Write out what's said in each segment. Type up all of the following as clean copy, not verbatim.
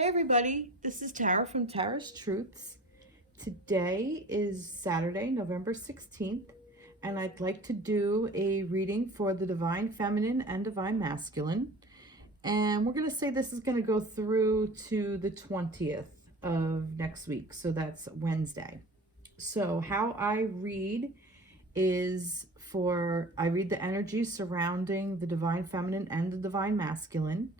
Hey everybody, this is Tara from Tara's Truths. Today is Saturday, November 16th, and I'd like to do a reading for the Divine Feminine and Divine Masculine. And we're going to say this is going to go through to the 20th of next week, so that's Wednesday. So how I read is I read the energy surrounding the Divine Feminine and the Divine Masculine.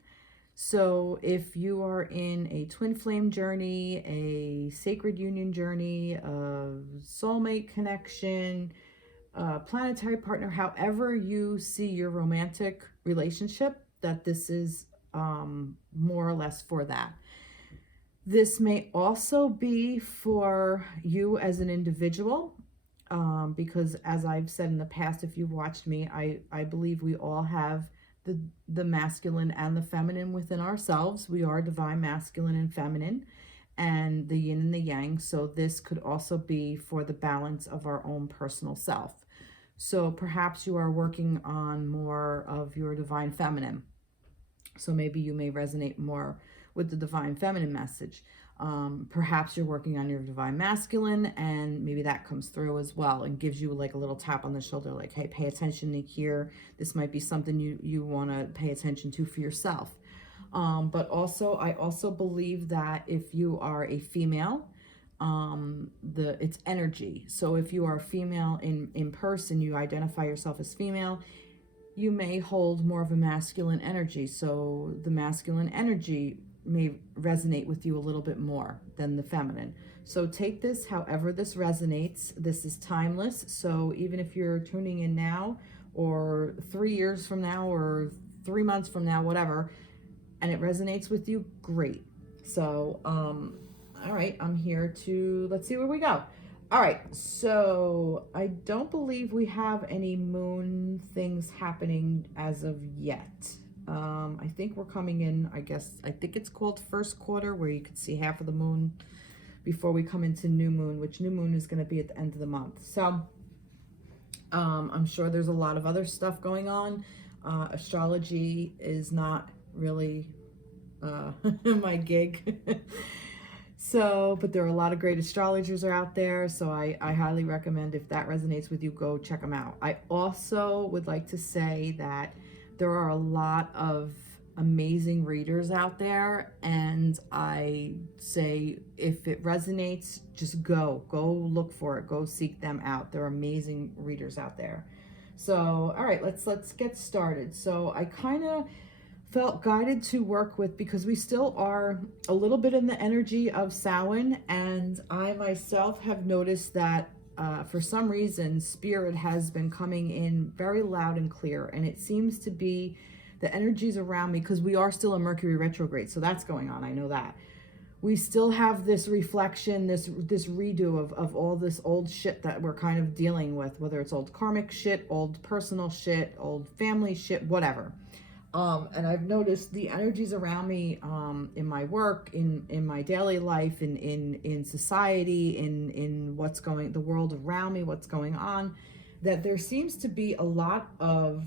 So if you are in a twin flame journey, a sacred union journey, a soulmate connection, a planetary partner, however you see your romantic relationship, that this is more or less for that. This may also be for you as an individual, because as I've said in the past, if you've watched me, I believe we all have the masculine and the feminine within ourselves. We are divine masculine and feminine, and the yin and the yang. So this could also be for the balance of our own personal self. So perhaps you are working on more of your divine feminine. So maybe you may resonate more with the divine feminine message. Perhaps you're working on your divine masculine, and maybe that comes through as well and gives you like a little tap on the shoulder, like, hey, pay attention to here. This might be something you want to pay attention to for yourself. But also, I also believe that if you are a female, it's energy. So if you are a female in person, you identify yourself as female, you may hold more of a masculine energy. So the masculine energy may resonate with you a little bit more than the feminine. So take this however this resonates. This is timeless. So even if you're tuning in now, or 3 years from now, or 3 months from now, whatever, and it resonates with you, great. So, all right, I'm here let's see where we go. All right, so I don't believe we have any moon things happening as of yet. I think we're coming in, I think it's called first quarter, where you could see half of the moon before we come into new moon, which new moon is going to be at the end of the month. So I'm sure there's a lot of other stuff going on. Astrology is not really my gig. So, but there are a lot of great astrologers are out there. So I highly recommend, if that resonates with you, go check them out. I also would like to say that there are a lot of amazing readers out there, and I say if it resonates, just go look for it, go seek them out. There are amazing readers out there. So, all right, let's get started. So I kind of felt guided to work with, because we still are a little bit in the energy of Samhain, and I myself have noticed that for some reason, Spirit has been coming in very loud and clear, and it seems to be the energies around me, because we are still in Mercury retrograde, so that's going on, I know that. We still have this reflection, this redo of all this old shit that we're kind of dealing with, whether it's old karmic shit, old personal shit, old family shit, whatever. And I've noticed the energies around me, in my work, in my daily life, in society, in the world around me, what's going on, that there seems to be a lot of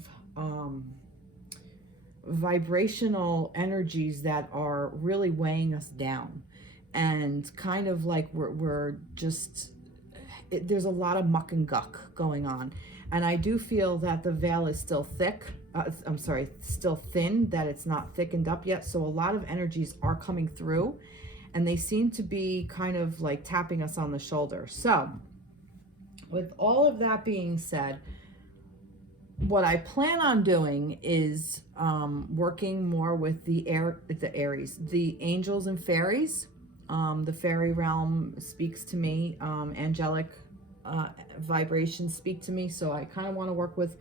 vibrational energies that are really weighing us down, and kind of like we're just, there's a lot of muck and guck going on. And I do feel that the veil is still thick. Still thin, that it's not thickened up yet. So a lot of energies are coming through, and they seem to be kind of like tapping us on the shoulder. So with all of that being said, what I plan on doing is working more with the Aries, the angels and fairies. The fairy realm speaks to me, angelic vibrations speak to me. So I kind of want to work with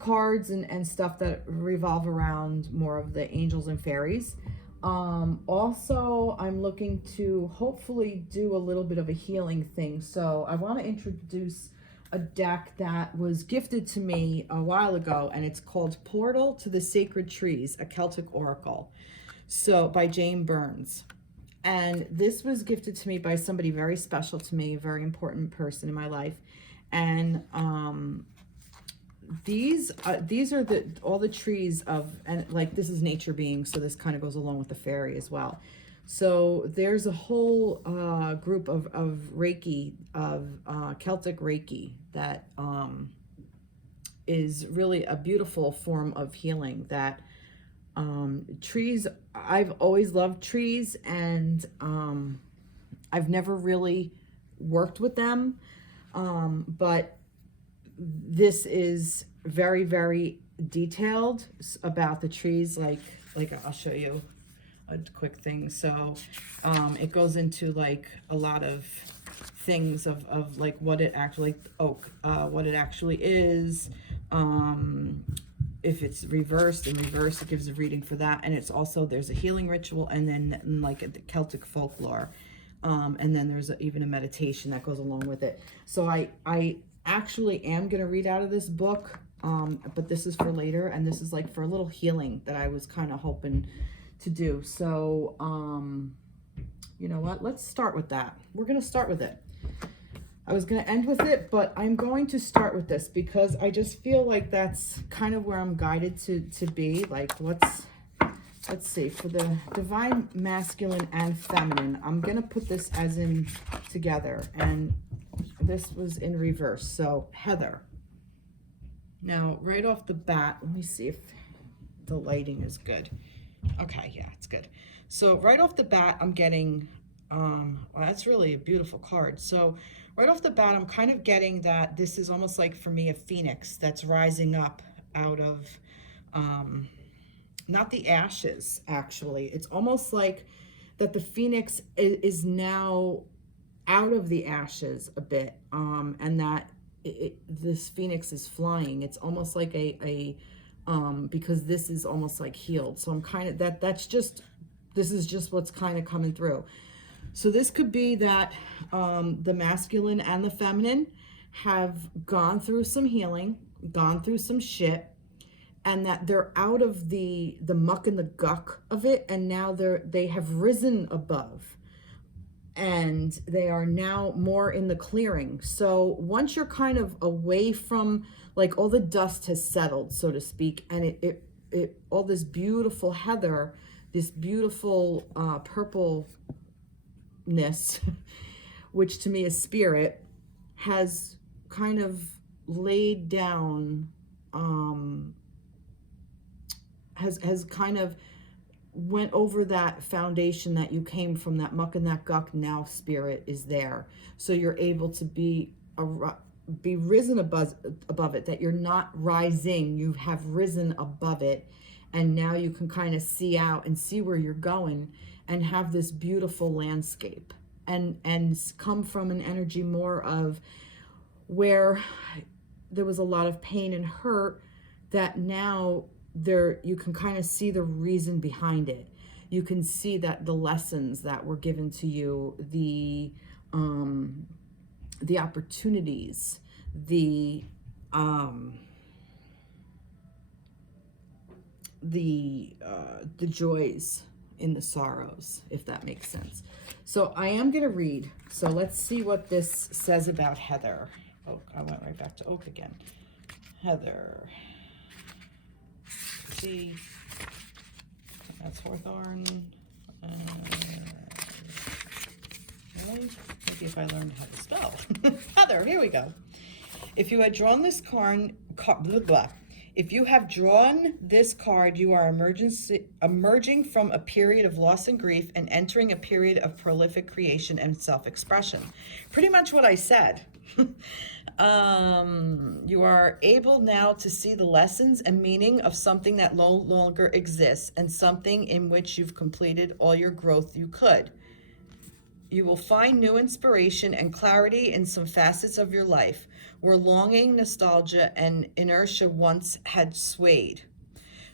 cards and stuff that revolve around more of the angels and fairies. Also, I'm looking to hopefully do a little bit of a healing thing. So I want to introduce a deck that was gifted to me a while ago, and it's called Portal to the Sacred Trees, a Celtic Oracle. So by Jane Burns. And this was gifted to me by somebody very special to me, a very important person in my life. And these are all the trees of, and like this is nature beings, so this kind of goes along with the fairy as well. So there's a whole group of Reiki, of Celtic Reiki, that is really a beautiful form of healing. That trees, I've always loved trees, and I've never really worked with them, but this is very, very detailed about the trees. Like I'll show you a quick thing. So it goes into like a lot of things of like what it actually, what it actually is. If it's reversed, in reverse, it gives a reading for that. And it's also, there's a healing ritual, and then like the Celtic folklore. And then there's even a meditation that goes along with it. So I actually am going to read out of this book, but this is for later, and this is like for a little healing that I was kind of hoping to do. So, you know what? Let's start with that. We're going to start with it. I was going to end with it, but I'm going to start with this because I just feel like that's kind of where I'm guided to be. Like, let's see, for the divine masculine and feminine, I'm going to put this as in together, and this was in reverse. So Heather. Now, right off the bat, let me see if the lighting is good. Okay, yeah, it's good. So right off the bat, I'm getting, well, that's really a beautiful card. So right off the bat, I'm kind of getting that this is almost like, for me, a phoenix that's rising up out of, not the ashes, actually. It's almost like that the phoenix is now out of the ashes a bit, and that this phoenix is flying. It's almost like because this is almost like healed. So I'm kind of, this is just what's kind of coming through. So this could be that the masculine and the feminine have gone through some healing, gone through some shit, and that they're out of the muck and the guck of it, and now they have risen above, and they are now more in the clearing. So once you're kind of away from, like, all the dust has settled, so to speak, and it all this beautiful heather, this beautiful purpleness, which to me is spirit, has kind of laid down, has kind of went over that foundation that you came from, that muck and that guck. Now spirit is there, so you're able to be risen above it, that you're not rising, you have risen above it, and now you can kind of see out and see where you're going and have this beautiful landscape, and come from an energy more of where there was a lot of pain and hurt, that now you can kind of see the reason behind it. You can see that the lessons that were given to you, the opportunities, the joys in the sorrows, if that makes sense. So I am going to read. So let's see what this says about Heather. Oh, I went right back to oak again. Heather. See, that's Hawthorn. Really? Maybe if I learned how to spell. Heather, here we go. If you had drawn this card, blah, blah. If you have drawn this card, you are emerging from a period of loss and grief and entering a period of prolific creation and self-expression. Pretty much what I said. You are able now to see the lessons and meaning of something that no longer exists, and something in which you've completed all your growth you could. You will find new inspiration and clarity in some facets of your life where longing, nostalgia, and inertia once had swayed.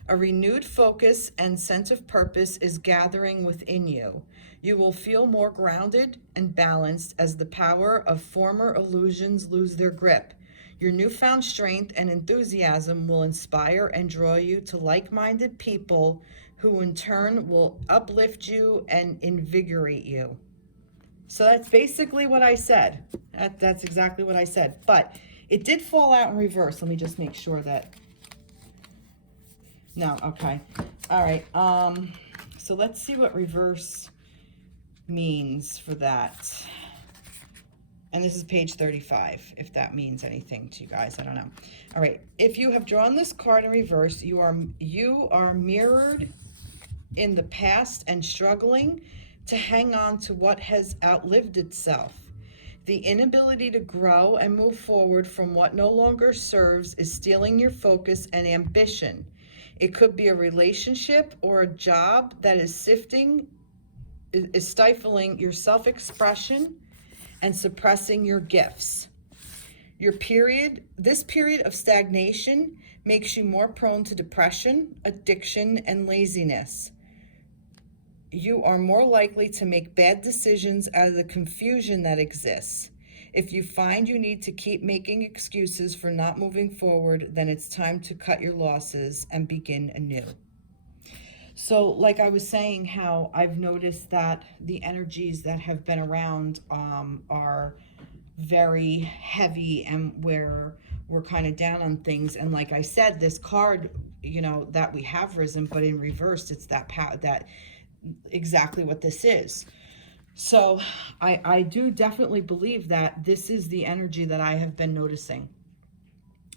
A renewed focus and sense of purpose is gathering within you. You will feel more grounded and balanced as the power of former illusions lose their grip. Your newfound strength and enthusiasm will inspire and draw you to like-minded people who in turn will uplift you and invigorate you. So that's basically what I said. That's exactly what I said. But it did fall out in reverse. Let me just make sure that... No, okay. All right. So let's see what reverse means for that. And this is page 35, if that means anything to you guys. I don't know. All right. If you have drawn this card in reverse, you are mirrored in the past and struggling to hang on to what has outlived itself. The inability to grow and move forward from what no longer serves is stealing your focus and ambition. It could be a relationship or a job that is stifling your self-expression and suppressing your gifts. This period of stagnation makes you more prone to depression, addiction, and laziness. You are more likely to make bad decisions out of the confusion that exists. If you find you need to keep making excuses for not moving forward, then it's time to cut your losses and begin anew. So like I was saying, how I've noticed that the energies that have been around are very heavy, and where we're kind of down on things. And like I said, this card, you know, that we have risen, but in reverse, it's that exactly what this is. So I do definitely believe that this is the energy that I have been noticing,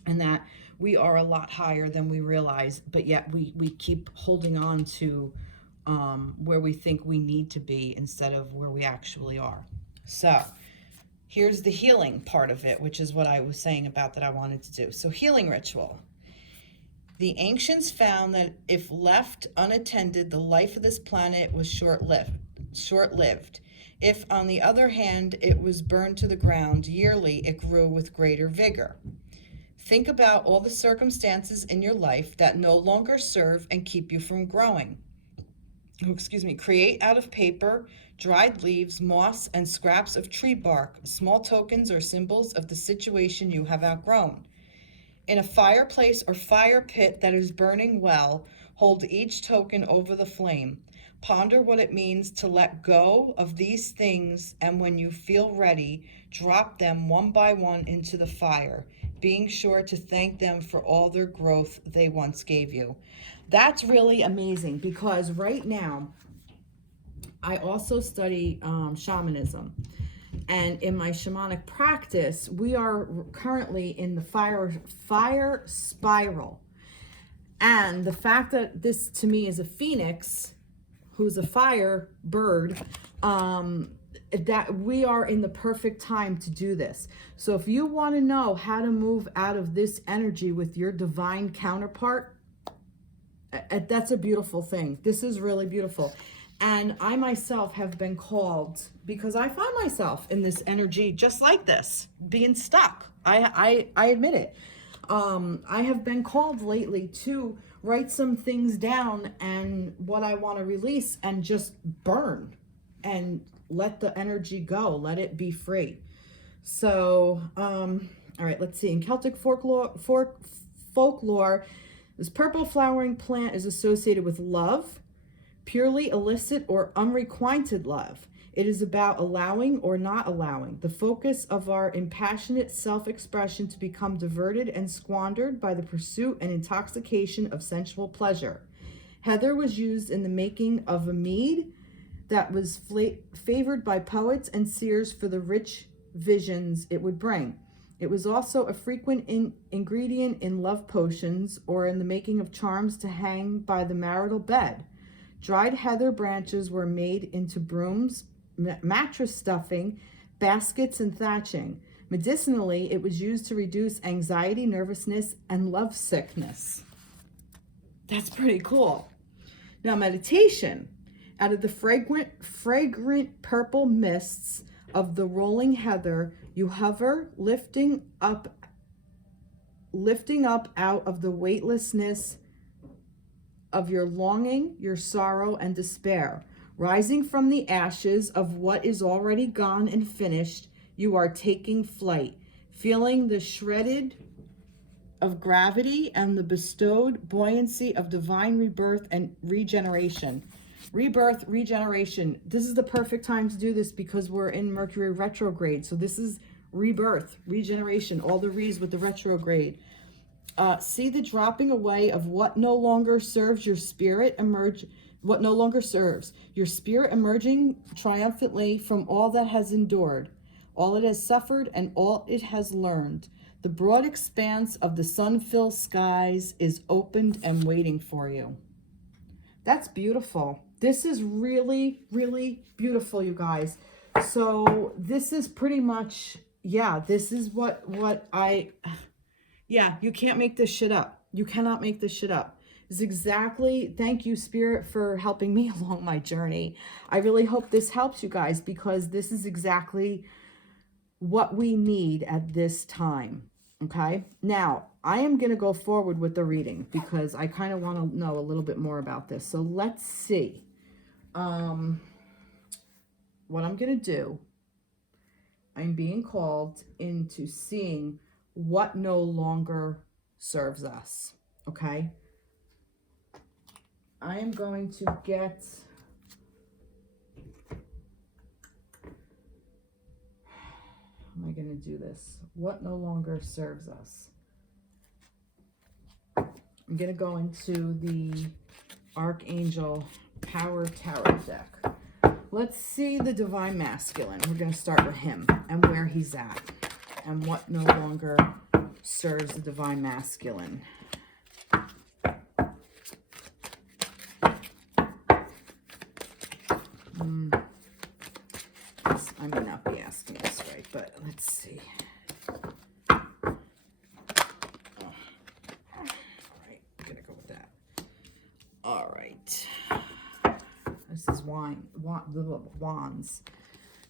and that we are a lot higher than we realize, but yet we keep holding on to where we think we need to be instead of where we actually are. So here's the healing part of it, which is what I was saying about that I wanted to do. So healing ritual. The ancients found that if left unattended, the life of this planet was short-lived. If, on the other hand, it was burned to the ground yearly, it grew with greater vigor. Think about all the circumstances in your life that no longer serve and keep you from growing. Create out of paper, dried leaves, moss, and scraps of tree bark, small tokens or symbols of the situation you have outgrown. In a fireplace or fire pit that is burning well, hold each token over the flame. Ponder what it means to let go of these things, and when you feel ready, drop them one by one into the fire, being sure to thank them for all their growth they once gave you. That's really amazing, because right now, I also study shamanism. And in my shamanic practice, we are currently in the fire spiral. And the fact that this to me is a phoenix, who's a fire bird, that we are in the perfect time to do this. So if you want to know how to move out of this energy with your divine counterpart, that's a beautiful thing. This is really beautiful. And I myself have been called, because I find myself in this energy just like this, being stuck. I admit it. I have been called lately to write some things down and what I want to release, and just burn and let the energy go, let it be free. So, all right, let's see. In Celtic folklore, this purple flowering plant is associated with love, purely illicit or unrequited love. It is about allowing or not allowing the focus of our impassionate self-expression to become diverted and squandered by the pursuit and intoxication of sensual pleasure. Heather was used in the making of a mead that was favored by poets and seers for the rich visions it would bring. It was also a frequent ingredient in love potions or in the making of charms to hang by the marital bed. Dried heather branches were made into brooms, mattress stuffing, baskets, and thatching. Medicinally, it was used to reduce anxiety, nervousness, and love sickness. That's pretty cool. Now, meditation. Out of the fragrant purple mists of the rolling heather, you hover, lifting up out of the weightlessness of your longing, your sorrow, and despair. Rising from the ashes of what is already gone and finished, you are taking flight, feeling the shredded of gravity and the bestowed buoyancy of divine rebirth and regeneration. Rebirth, regeneration. This is the perfect time to do this because we're in Mercury retrograde. So this is rebirth, regeneration, all the re's with the retrograde. See the dropping away of what no longer serves your spirit, what no longer serves. Your spirit emerging triumphantly from all that has endured, all it has suffered, and all it has learned. The broad expanse of the sun-filled skies is opened and waiting for you. That's beautiful. This is really, really beautiful, you guys. So this is pretty much, yeah, this is what yeah, you can't make this shit up. You cannot make this shit up. This is exactly, thank you, Spirit, for helping me along my journey. I really hope this helps you guys, because this is exactly what we need at this time. Okay, now I am going to go forward with the reading because I kind of want to know a little bit more about this. So let's see. What I'm going to do, I'm being called into seeing what no longer serves us. Okay, I am going to get, how am I going to do this? What no longer serves us? I'm going to go into the Archangel Power Tarot deck. Let's see the Divine Masculine. We're going to start with him and where he's at and what no longer serves the Divine Masculine. I may not be asking this right, but let's see. All right, I'm gonna go with that. All right. This is the Wands.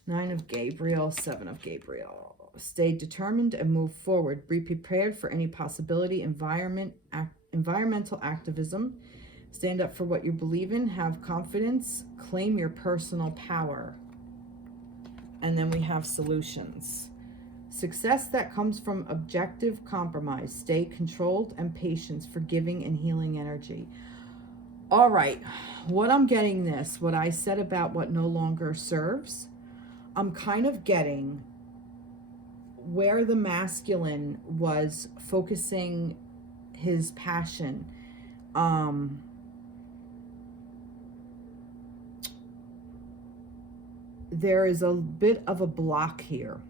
9 of Gabriel, 7 of Gabriel. Stay determined and move forward. Be prepared for any possibility. Environmental activism. Stand up for what you believe in. Have confidence. Claim your personal power. And then we have solutions. Success that comes from objective compromise. Stay controlled and patience, forgiving and healing energy. All right, what I'm getting this, what I said about what no longer serves, I'm kind of getting where the masculine was focusing his passion. There is a bit of a block here.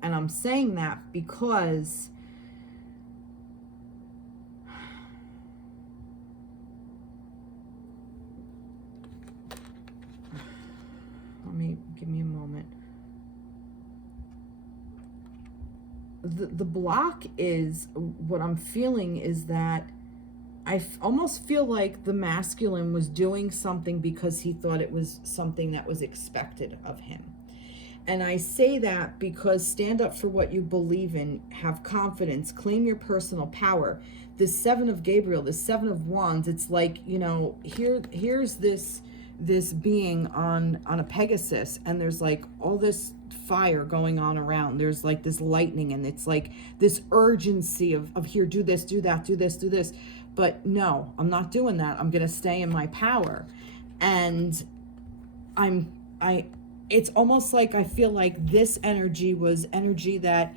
And I'm saying that because give me a moment. The block is, what I'm feeling is that I almost feel like the masculine was doing something because he thought it was something that was expected of him. And I say that because stand up for what you believe in, have confidence, claim your personal power. This 7 of Gabriel, this 7 of Wands, it's like, you know, here's this being on a Pegasus, and there's like all this fire going on around. There's like this lightning, and it's like this urgency of here, do this, do that, do this, do this. But no, I'm not doing that. I'm going to stay in my power. And it's almost like I feel like this energy was energy that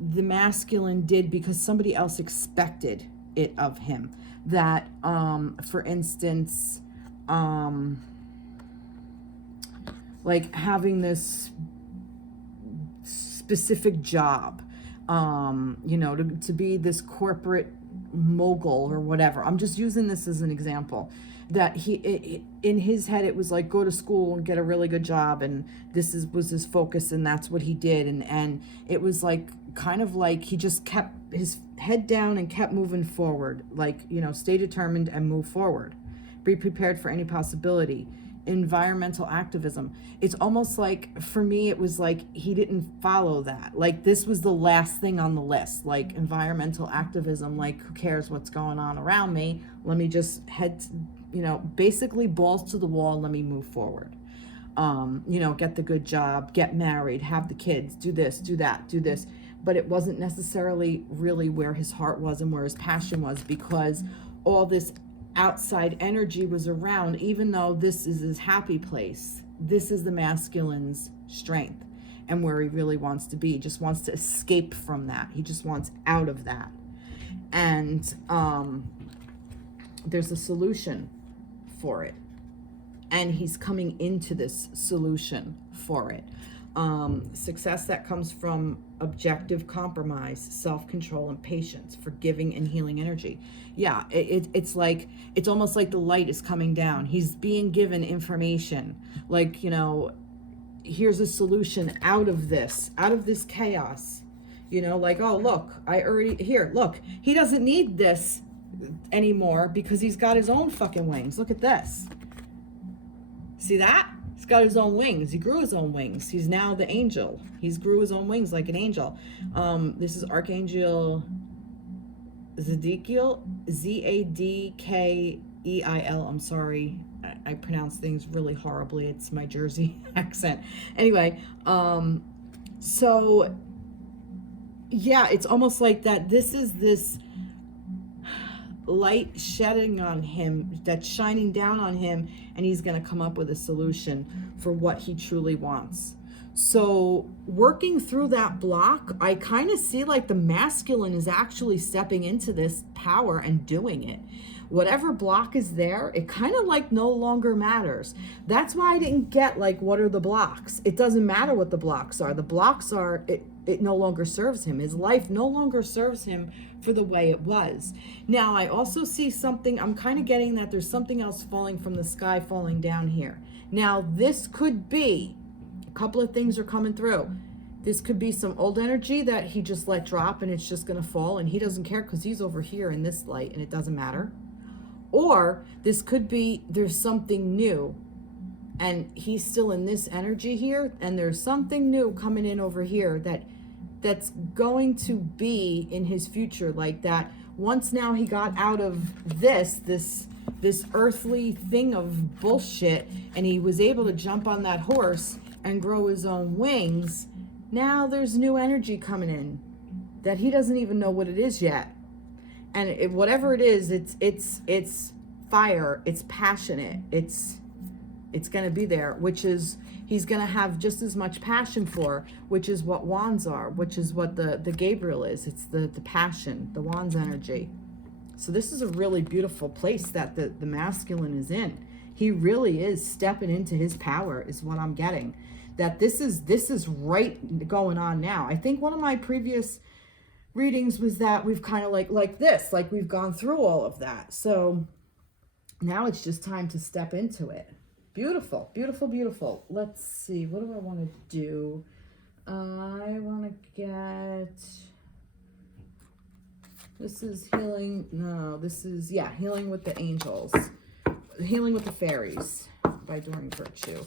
the masculine did because somebody else expected it of him. That, for instance, like having this specific job, you know, to be this corporate mogul or whatever. I'm just using this as an example. That in his head, it was like, go to school and get a really good job, and was his focus, and that's what he did. And it was like, kind of like he just kept his head down and kept moving forward. Like, you know, stay determined and move forward. Be prepared for any possibility. Environmental activism. It's almost like, for me, it was like he didn't follow that. Like, this was the last thing on the list. Like, environmental activism, like, who cares what's going on around me? Let me just you know, basically balls to the wall, let me move forward. You know, get the good job, get married, have the kids, do this, do that, do this. But it wasn't necessarily really where his heart was and where his passion was, because all this outside energy was around. Even though this is his happy place, this is the masculine's strength and where he really wants to be. He just wants to escape from that. He just wants out of that. And there's a solution for it. And he's coming into this solution for it. Success that comes from objective compromise, self-control, and patience, forgiving and healing energy. Yeah, it's like, it's almost like the light is coming down. He's being given information, like, you know, here's a solution out of this chaos. You know, like, oh, look, look, he doesn't need this anymore because he's got his own fucking wings. Look at this. See that? He's got his own wings. He grew his own wings. He's now the angel. He's grew his own wings like an angel. This is Archangel Zadkiel, Zadkeil. I'm sorry. I pronounce things really horribly. It's my Jersey accent. Anyway, so yeah, it's almost like that. This is this light shedding on him, that's shining down on him, and he's going to come up with a solution for what he truly wants. So working through that block, I kind of see like the masculine is actually stepping into this power and doing it. Whatever block is there, it kind of like no longer matters. That's why I didn't get like, what are the blocks? It doesn't matter what the blocks are. The blocks are, it no longer serves him. His life no longer serves him for the way it was. Now, I also see something, I'm kind of getting that there's something else falling from the sky, falling down here. Now, this could be, a couple of things are coming through. This could be some old energy that he just let drop and it's just going to fall and he doesn't care because he's over here in this light and it doesn't matter. Or this could be there's something new and he's still in this energy here and there's something new coming in over here that's going to be in his future, like that. Once now he got out of this earthly thing of bullshit and he was able to jump on that horse and grow his own wings. Now there's new energy coming in that he doesn't even know what it is yet. And whatever it is, it's fire, it's passionate, it's going to be there, which is he's going to have just as much passion for, which is what wands are, which is what the Gabriel is. It's the passion, the wands energy. So this is a really beautiful place that the masculine is in. He really is stepping into his power, is what I'm getting. That this is right going on now. I think one of my previous readings was that we've kind of like we've gone through all of that. So now it's just time to step into it. Beautiful, beautiful, beautiful. Let's see, what do I want to do? I want to get, this is healing, no, this is, yeah, Healing with the Angels. Healing with the Fairies by Doreen Virtue.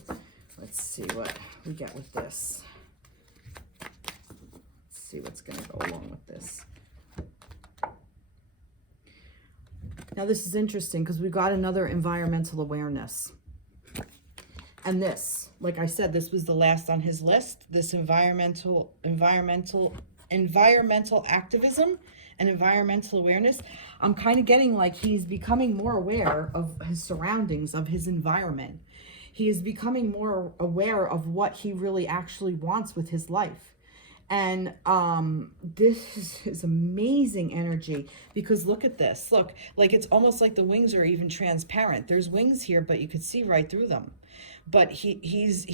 Let's see what we get with this. See what's going to go along with this. Now this is interesting because we got another environmental awareness. And this, like I said, this was the last on his list. This environmental activism and environmental awareness. I'm kind of getting like he's becoming more aware of his surroundings, of his environment. He is becoming more aware of what he really actually wants with his life. And this is amazing energy because look at this. Look, like it's almost like the wings are even transparent. There's wings here, but you could see right through them. But he's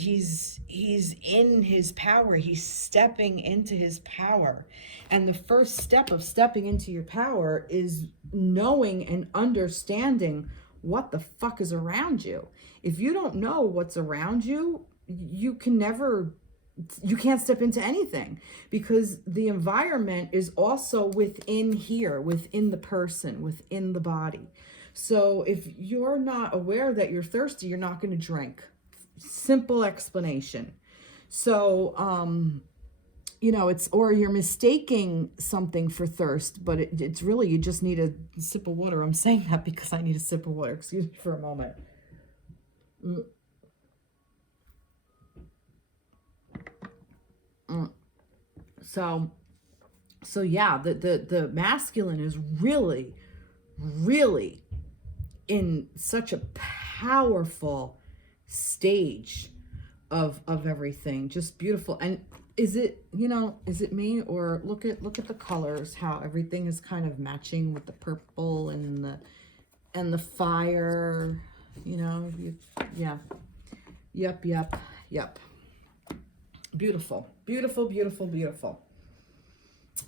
in his power. He's stepping into his power. And the first step of stepping into your power is knowing and understanding what the fuck is around you. If you don't know what's around you, you can't step into anything because the environment is also within here, within the person, within the body. So if you're not aware that you're thirsty, you're not going to drink. Simple explanation. So, you know, or you're mistaking something for thirst, but it's really, you just need a sip of water. I'm saying that because I need a sip of water. Excuse me for a moment. So yeah, the masculine is really, really in such a powerful stage of everything. Just beautiful. And is it, you know, is it me, or look at the colors, how everything is kind of matching with the purple and the fire. You know, yeah. Yep. Beautiful, beautiful, beautiful, beautiful.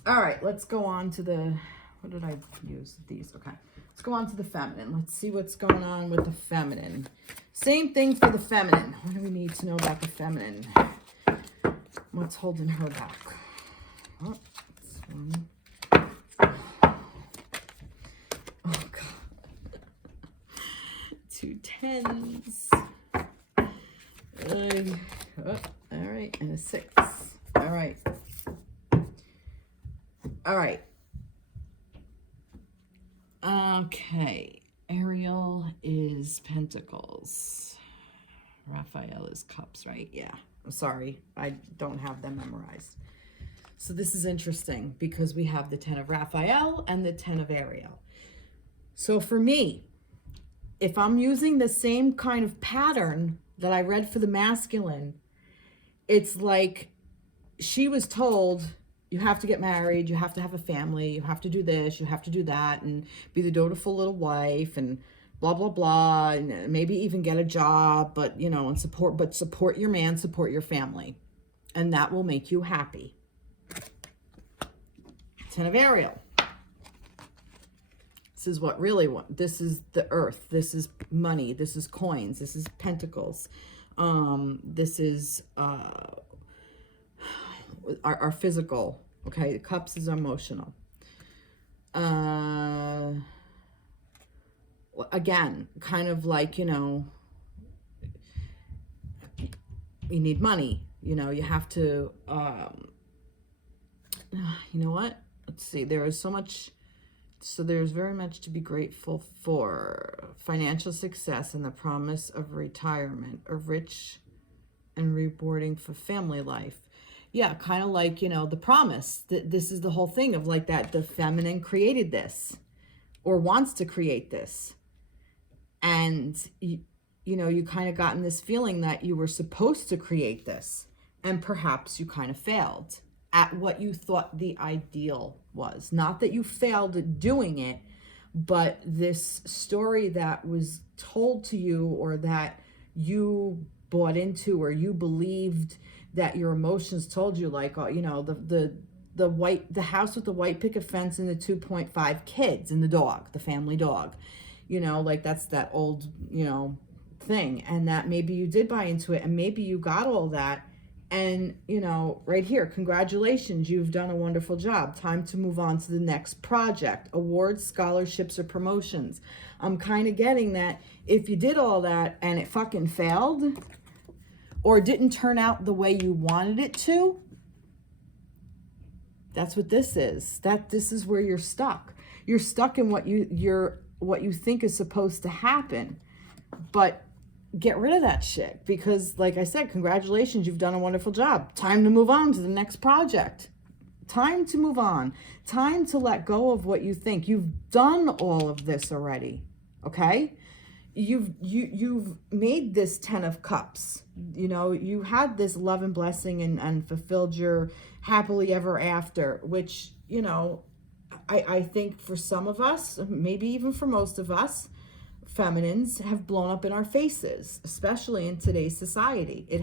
All right, let's go on to the, what did I use? These, okay. Let's go on to the feminine. Let's see what's going on with the feminine. Same thing for the feminine. What do we need to know about the feminine? What's holding her back? Oh, this one. Oh, God. 2 tens. Oh, all right, and a 6. All right. All right. Okay. Ariel is Pentacles. Raphael is Cups, right? Yeah. I'm sorry. I don't have them memorized. So this is interesting because we have the 10 of Raphael and the 10 of Ariel. So for me, if I'm using the same kind of pattern that I read for the masculine, it's like she was told, you have to get married, you have to have a family, you have to do this, you have to do that, and be the dutiful little wife, and blah, blah, blah, and maybe even get a job, but, you know, and support your man, support your family, and that will make you happy. 10 of Ariel. This is what really, this is the earth, this is money, this is coins, this is pentacles, this is our physical, okay? The cups is emotional. Again, kind of like, you know, you need money, you know, you have to, you know what? Let's see, there is so much. So there's very much to be grateful for. Financial success and the promise of retirement, a rich and rewarding for family life. Yeah, kind of like, you know, the promise. This is the whole thing of like that the feminine created this or wants to create this. And, you know, you kind of gotten this feeling that you were supposed to create this. And perhaps you kind of failed at what you thought the ideal was. Not that you failed at doing it, but this story that was told to you or that you bought into or you believed that your emotions told you, like, you know, the house with the white picket fence and the 2.5 kids and the dog, the family dog, you know, like that's that old, you know, thing. And that maybe you did buy into it and maybe you got all that. And, you know, right here, congratulations, you've done a wonderful job. Time to move on to the next project. Awards, scholarships, or promotions. I'm kind of getting that if you did all that and it fucking failed or didn't turn out the way you wanted it to, that's what this is. This is where you're stuck. You're stuck in what you think is supposed to happen. But get rid of that shit because, like I said, congratulations, you've done a wonderful job. Time to move on to the next project. Time to move on. Time to let go of what you think. You've done all of this already, okay? You've made this 10 of Cups. You know, you had this love and blessing and fulfilled your happily ever after, which, you know, I think for some of us, maybe even for most of us, feminines have blown up in our faces, especially in today's society. It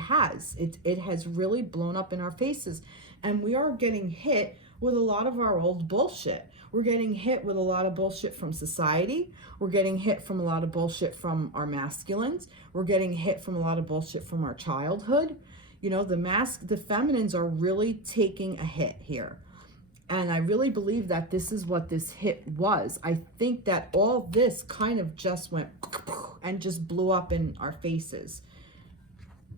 has really blown up in our faces. And we are getting hit with a lot of our old bullshit. We're getting hit with a lot of bullshit from society. We're getting hit from a lot of bullshit from our masculines. We're getting hit from a lot of bullshit from our childhood. You know, the feminines are really taking a hit here. And I really believe that this is what this hit was. I think that all this kind of just went and just blew up in our faces.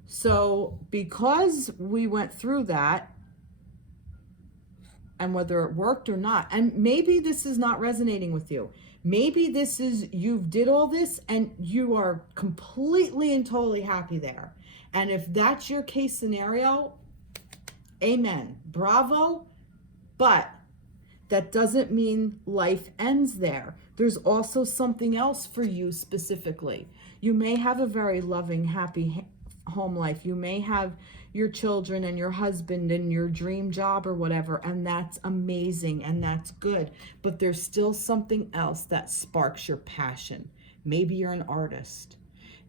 So because we went through that, and whether it worked or not, and maybe this is not resonating with you. Maybe this is, you did all this and you are completely and totally happy there. And if that's your case scenario, amen. Bravo. But that doesn't mean life ends there. There's also something else for you specifically. You may have a very loving, happy home life. You may have your children and your husband and your dream job or whatever, and that's amazing and that's good. But there's still something else that sparks your passion. Maybe you're an artist.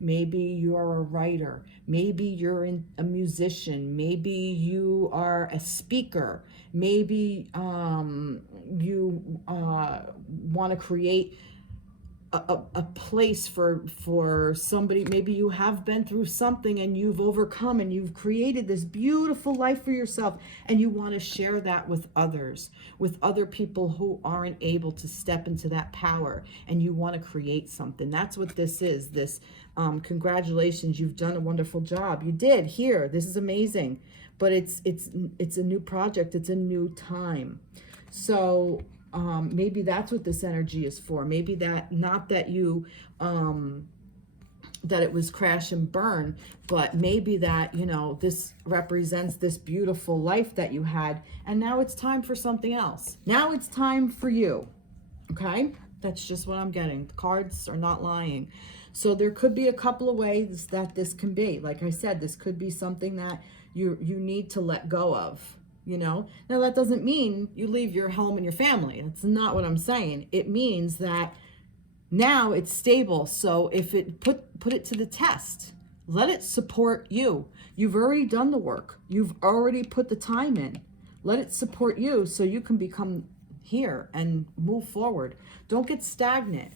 Maybe you're a writer. Maybe you're a musician. Maybe you are a speaker. Maybe you want to create a place for somebody. Maybe you have been through something and you've overcome and you've created this beautiful life for yourself, and you want to share that with others, with other people who aren't able to step into that power, and you want to create something. That's what this is. This congratulations, you've done a wonderful job. You did here. This is amazing. But it's a new project. It's a new time. So maybe that's what this energy is for. Maybe that, not that you, that it was crash and burn, but maybe that, you know, this represents this beautiful life that you had, and now it's time for something else. Now it's time for you. Okay? That's just what I'm getting. The cards are not lying. So there could be a couple of ways that this can be. Like I said, this could be something that you need to let go of. You know, now that doesn't mean you leave your home and your family. That's not what I'm saying. It means that now it's stable. So if it put it to the test, let it support you. You've already done the work. You've already put the time in. Let it support you so you can become here and move forward. Don't get stagnant.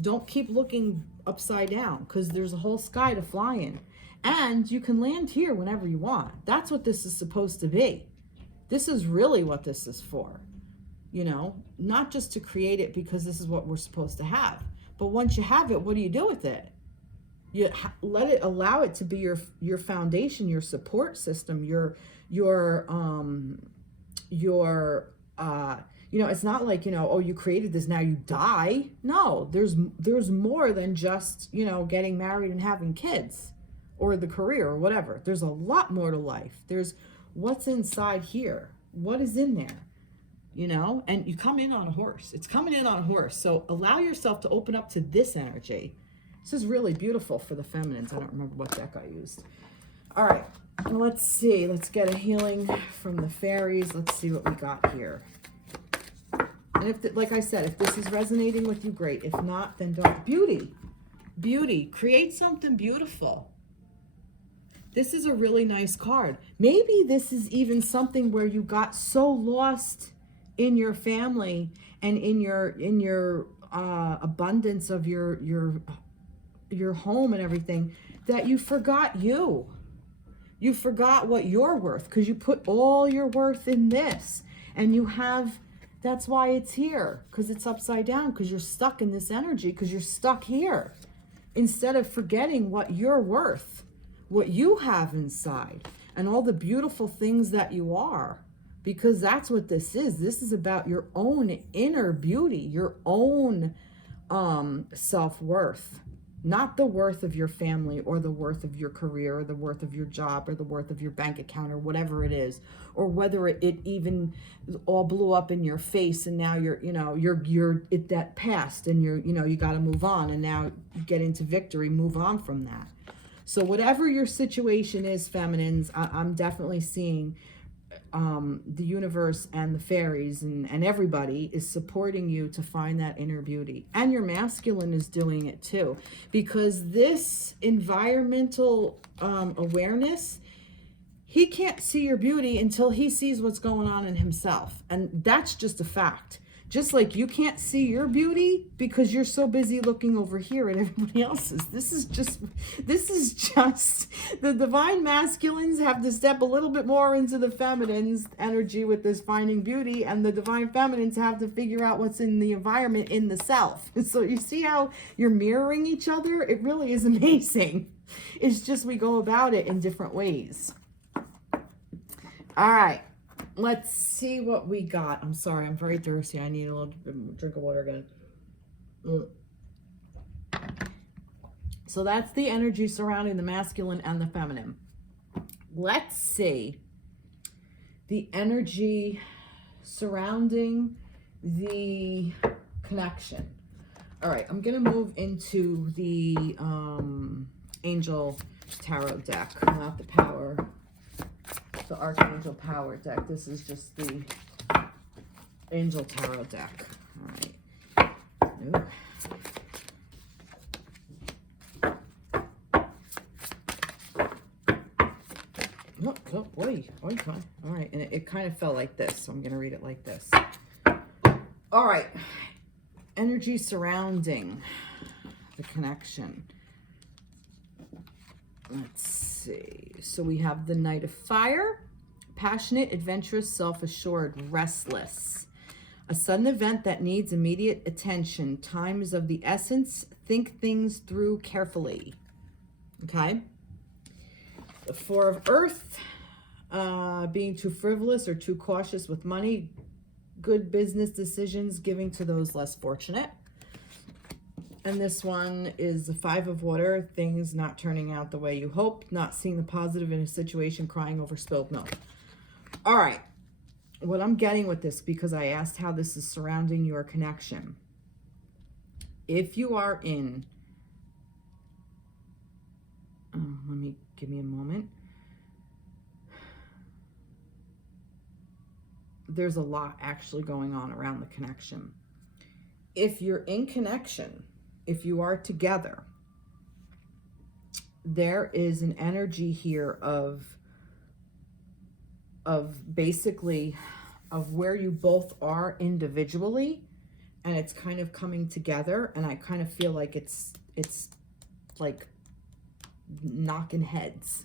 Don't keep looking upside down, because there's a whole sky to fly in. And you can land here whenever you want. That's what this is supposed to be. This is really what this is for, you know, not just to create it because this is what we're supposed to have. But once you have it, what do you do with it? You let it, allow it to be your foundation, your support system, you know, it's not like, you know, oh, you created this, now you die. No, there's more than just, you know, getting married and having kids or the career or whatever. There's a lot more to life. There's what's inside here, what is in there, you know, and you come in on a horse. It's coming in on a horse. So allow yourself to open up to this energy. This is really beautiful for the feminines. I don't remember what deck I used. All right, let's see. Let's get a healing from the fairies. Let's see what we got here. And if, like I said, if this is resonating with you, great. If not, then don't. Beauty, create something beautiful. This is a really nice card. Maybe this is even something where you got so lost in your family and in your abundance of your home and everything, that you forgot you. You forgot what you're worth, because you put all your worth in this, and you have, that's why it's here, because it's upside down, because you're stuck in this energy, because you're stuck here, instead of forgetting what you're worth, what you have inside, and all the beautiful things that you are, because that's what this is. This is about your own inner beauty, your own self-worth, not the worth of your family or the worth of your career or the worth of your job or the worth of your bank account or whatever it is, or whether it even all blew up in your face and now you're that past, and you got to move on, and now you get into victory, move on from that. So whatever your situation is, feminines, I'm definitely seeing the universe and the fairies and everybody is supporting you to find that inner beauty. And your masculine is doing it too, because this environmental awareness, he can't see your beauty until he sees what's going on in himself. And that's just a fact. Just like you can't see your beauty because you're so busy looking over here at everybody else's. This is just the divine masculines have to step a little bit more into the feminine's energy with this finding beauty, and the divine feminines have to figure out what's in the environment in the self. So you see how you're mirroring each other? It really is amazing. It's just we go about it in different ways. All right. Let's see what we got. I'm sorry, I'm very thirsty. I need a little drink of water again. So that's the energy surrounding the masculine and the feminine. Let's see the energy surrounding the connection. All right, I'm going to move into the Angel Tarot deck, not the Power. The Archangel Power deck. This is just the Angel Tarot deck. All right. Oh, boy. All right. And it kind of fell like this. So I'm going to read it like this. All right. Energy surrounding the connection. Let's see. So we have the Knight of Fire. Passionate, adventurous, self-assured, restless. A sudden event that needs immediate attention. Time is of the essence. Think things through carefully. Okay. The Four of Earth. Being too frivolous or too cautious with money. Good business decisions, giving to those less fortunate. And this one is the Five of Water. Things not turning out the way you hoped. Not seeing the positive in a situation. Crying over spilled milk. All right. What I'm getting with this, because I asked how this is surrounding your connection. If you are in, give me a moment. There's a lot actually going on around the connection. If you're in connection, if you are together, there is an energy here of basically of where you both are individually, and it's kind of coming together, and I kind of feel like it's like knocking heads,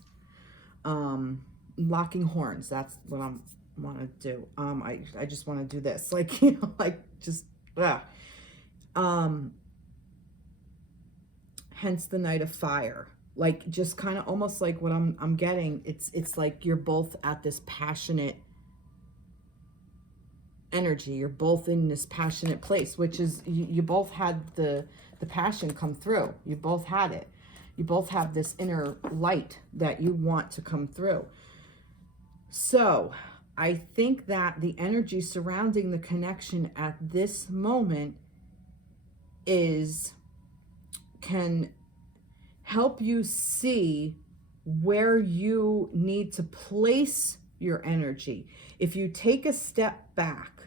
locking horns. That's what I want to do. I just want to do this, like, you know, like just hence the Knight of Fire. Like, just kind of almost like what I'm getting. It's like you're both at this passionate energy. You're both in this passionate place, which is you both had the passion come through. You both had it. You both have this inner light that you want to come through. So I think that the energy surrounding the connection at this moment can help you see where you need to place your energy. If you take a step back,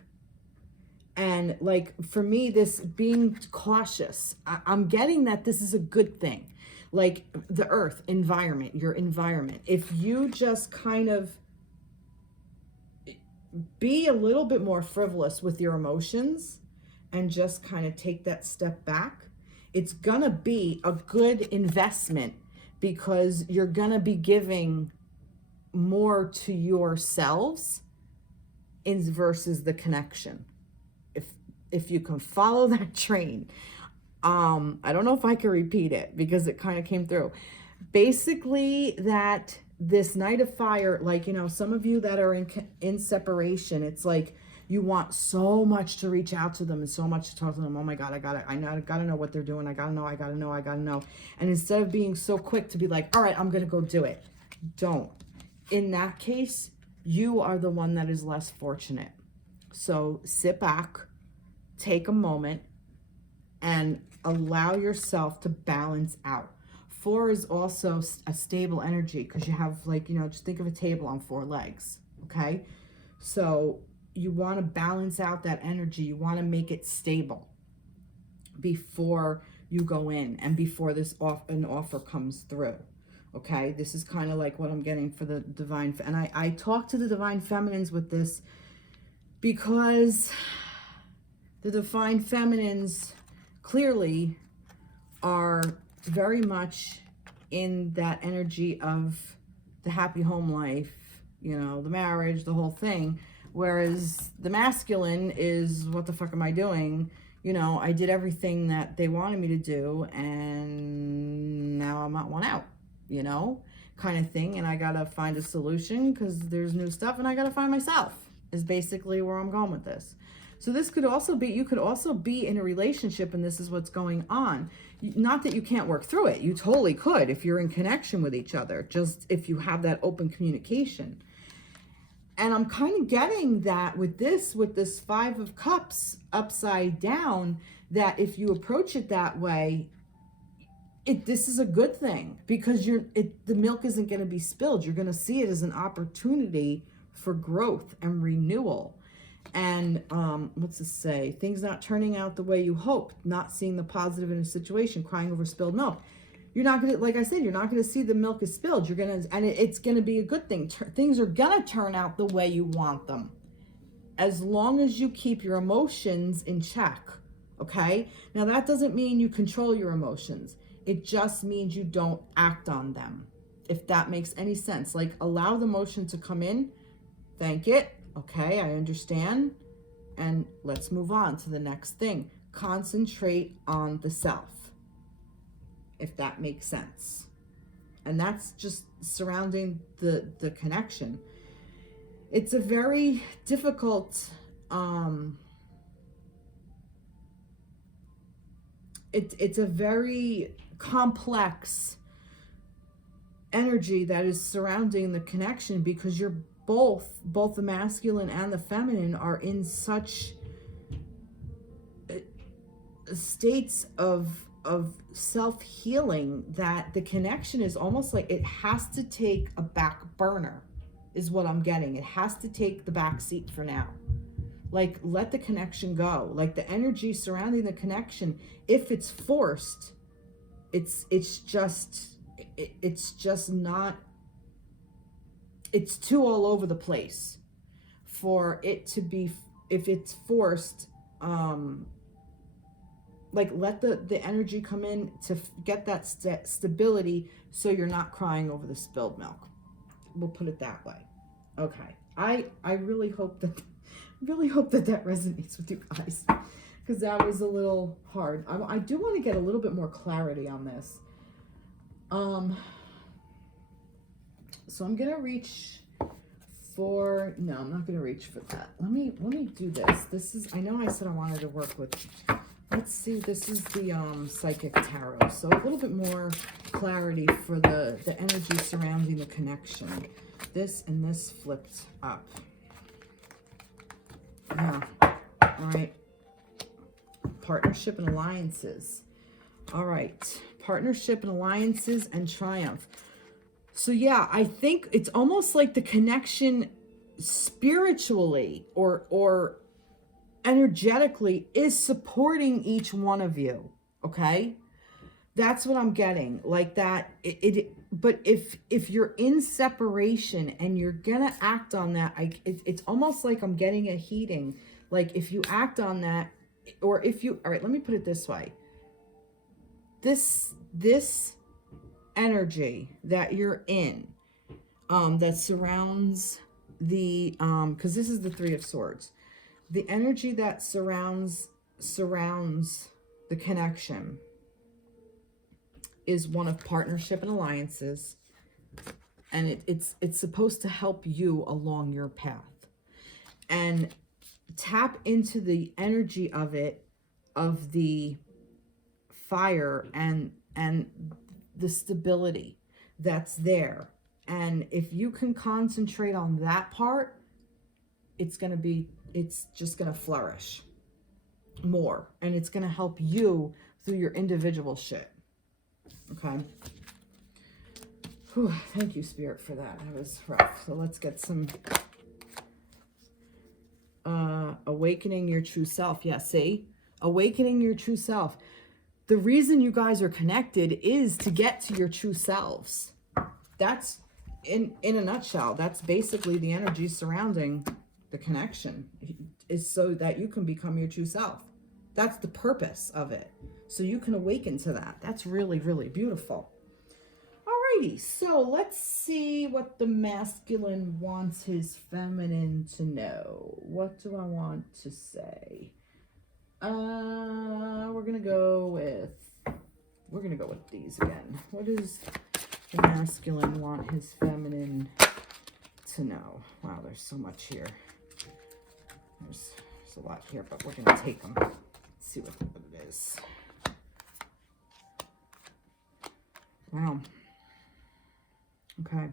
and like for me, this being cautious, I'm getting that this is a good thing. Like the earth, environment, your environment. If you just kind of be a little bit more frivolous with your emotions and just kind of take that step back, it's gonna be a good investment, because you're gonna be giving more to yourselves versus the connection. If you can follow that train. I don't know if I can repeat it because it kind of came through. Basically, that this Knight of Fire, like, you know, some of you that are in separation, it's like you want so much to reach out to them and so much to talk to them. Oh my God, I gotta know what they're doing. I gotta know. And instead of being so quick to be like, all right, I'm gonna go do it. Don't. In that case, you are the one that is less fortunate. So sit back, take a moment, and allow yourself to balance out. 4 is also a stable energy, because you have, like, you know, just think of a table on 4 legs, okay? So you want to balance out that energy. You want to make it stable before you go in and before an offer comes through, okay? This is kind of like what I'm getting for the divine. And I talk to the divine feminines with this, because the divine feminines clearly are very much in that energy of the happy home life, you know, the marriage, the whole thing. Whereas the masculine is, what the fuck am I doing? You know, I did everything that they wanted me to do, and now I'm not one out, you know, kind of thing. And I gotta find a solution because there's new stuff, and I gotta find myself, is basically where I'm going with this. So this could also be, you could also be in a relationship and this is what's going on. Not that you can't work through it. You totally could if you're in connection with each other, just if you have that open communication. And I'm kind of getting that with this 5 of Cups upside down, that if you approach it that way, this is a good thing, because the milk isn't going to be spilled. You're going to see it as an opportunity for growth and renewal. And what's this say? Things not turning out the way you hoped, not seeing the positive in a situation, crying over spilled milk. you're not going to, like I said, you're not going to see the milk is spilled. You're going to, and it's going to be a good thing. Things are going to turn out the way you want them, as long as you keep your emotions in check. Okay. Now that doesn't mean you control your emotions. It just means you don't act on them. If that makes any sense, like allow the emotion to come in, thank it. Okay. I understand. And let's move on to the next thing. Concentrate on the self, if that makes sense. And that's just surrounding the connection. It's a very difficult, it's a very complex energy that is surrounding the connection, because you're both the masculine and the feminine are in such states of self-healing that the connection is almost like it has to take a back burner, is what I'm getting. It has to take the back seat for now. Like, let the connection go. Like, the energy surrounding the connection, if it's forced, it's just not, it's too all over the place for it to be. If it's forced, like, let the energy come in to get that stability, so you're not crying over the spilled milk. We'll put it that way. Okay. I really hope that that resonates with you guys, because that was a little hard. I do want to get a little bit more clarity on this. So I'm gonna reach for, no, I'm not gonna reach for that. Let me do this. This is, I know I said I wanted to work with, let's see, this is the Psychic Tarot. So a little bit more clarity for the energy surrounding the connection. This and this flipped up. Yeah. All right. Partnership and alliances. All right. Partnership and alliances and triumph. So yeah, I think it's almost like the connection spiritually or energetically is supporting each one of you. Okay. That's what I'm getting. Like that. But if you're in separation and you're gonna act on that, it's almost like I'm getting a heating. Like, if you act on that, or if you, all right, let me put it this way. This energy that you're in, that surrounds the, because this is the Three of Swords, the energy that surrounds the connection is one of partnership and alliances, and it's supposed to help you along your path. And tap into the energy of it, of the fire and the stability that's there. And if you can concentrate on that part, it's just gonna flourish more, and it's gonna help you through your individual shit. Okay. Whew, thank you, Spirit, for that. That was rough. So let's get some awakening your true self. Yeah, see? Awakening your true self. The reason you guys are connected is to get to your true selves. That's, in a nutshell, that's basically the energy surrounding the connection, is so that you can become your true self. That's the purpose of it. So you can awaken to that. That's really, really beautiful. Alrighty, so let's see what the masculine wants his feminine to know. What do I want to say? We're gonna go with these again. What does the masculine want his feminine to know? Wow, there's so much here. There's a lot here, but we're gonna take them. Let's see what it is. Wow. Okay.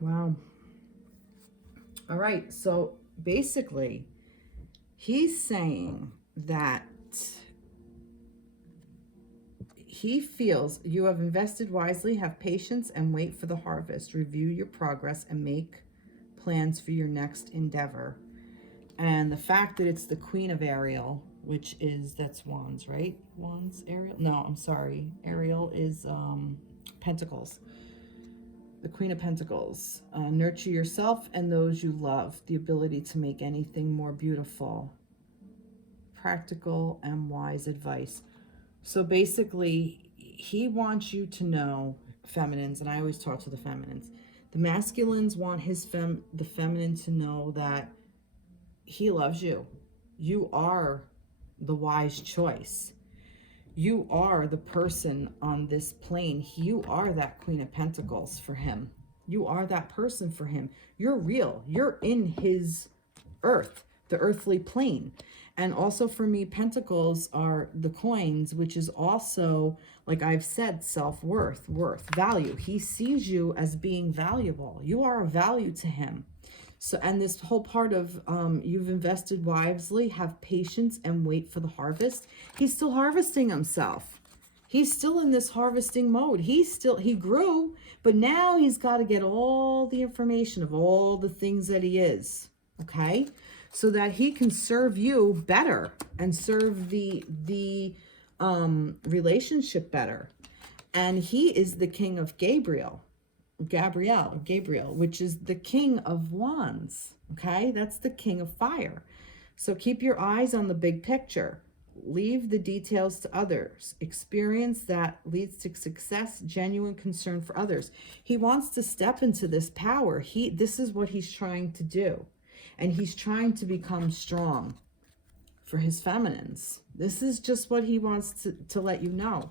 Wow. All right. So basically, he's saying that he feels you have invested wisely, have patience, and wait for the harvest. Review your progress and make plans for your next endeavor. And the fact that it's the Queen of Ariel, which is, that's Wands, right? Wands, Ariel? No, I'm sorry. Ariel is Pentacles. The Queen of Pentacles. Nurture yourself and those you love. The ability to make anything more beautiful. Practical and wise advice. So basically, he wants you to know, feminines, and I always talk to the feminines. The masculines want the feminine to know that he loves you. You are the wise choice. You are the person on this plane. You are that Queen of Pentacles for him. You are that person for him. You're real. You're in his earth, the earthly plane. And also for me, pentacles are the coins, which is also, like I've said, self-worth, worth, value. He sees you as being valuable. You are of value to him. So, and this whole part of you've invested wisely, have patience and wait for the harvest. He's still harvesting himself. He's still in this harvesting mode. He grew, but now he's got to get all the information of all the things that he is. Okay? So that he can serve you better and serve the relationship better. And he is the king of Gabriel, which is the king of wands. Okay, that's the king of fire. So keep your eyes on the big picture. Leave the details to others. Experience that leads to success, genuine concern for others. He wants to step into this power. This is what he's trying to do. And he's trying to become strong for his feminines. This is just what he wants to let you know.